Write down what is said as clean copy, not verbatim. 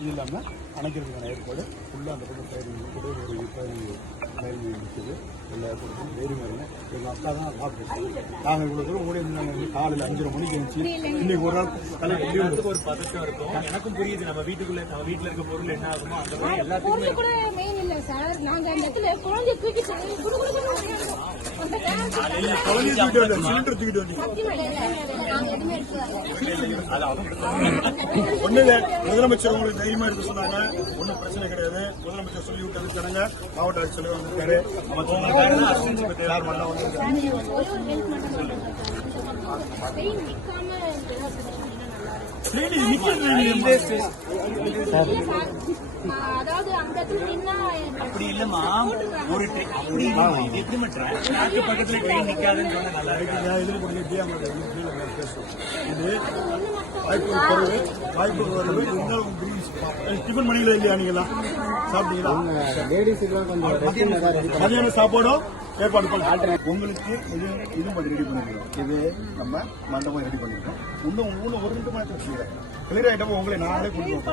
இது இல்லாமல் அணைக்கிறதுக்கான ஏற்பாடு ஃபுல்லாக அந்த பக்கம் சைடு கூட ஒரு ரயில் இருக்குது எல்லா இடத்துக்கும் வேறு மாதிரி எங்கள் அக்கா தான் ஆஃபீஸ். நாங்கள் இவ்வளோ தூரம் ஓடி இருந்தாங்க காலையில் 5:30 மணிக்கு இருந்துச்சு. இன்னைக்கு ஒரு நாள் தலைவருக்கு ஒரு பதட்டம் இருக்கும். எனக்கும் புரியுது, நம்ம வீட்டுக்குள்ள நம்ம வீட்டில் இருக்க பொருள் என்ன ஆகுமோ அந்த மாதிரி எல்லாத்துக்குமே கூட மெயின் இல்லை சார். நாங்கள் அந்த இடத்துல குழந்தைய தூக்கிட்டு சிலிண்டர் தூக்கிட்டு வந்து ஒண்ணு முதலமைச்சர் உங்களுக்கு தைரியமா இருக்க சொன்னாங்க. ஒன்னும் பிரச்சனை கிடையாது. முதலமைச்சர் சொல்லி விட்டது ஜனங்க. மாவட்ட ஆட்சியர் வந்திருக்காரு. அதாவது அந்த இடத்துல நின்னா அப்படி இல்லமா ஒரு அப்படி எப்படிமா ட்ராக்கு பக்கத்துல ட்ரெயின் நிக்காதுன்னு சொன்னா நல்லா இருக்கு. இது வாய்ப்பு வருது. டிஃபன் பண்ணிக்கலாம் இல்லையா? நீங்களா சாப்பிட்டீங்களா? மதியான சாப்பாடும் ஏற்பாடு பண்ண உங்களுக்கு இது பண்ணி ரெடி பண்ணிருக்கோம். இது நம்ம மண்டபம் ரெடி பண்ணிருக்கோம். இன்னும் ஒரு 2 மணி நேரத்தில் கிளியர் ஆயிட்டப்போ உங்களை நாங்களே கொடுத்துருவோம்.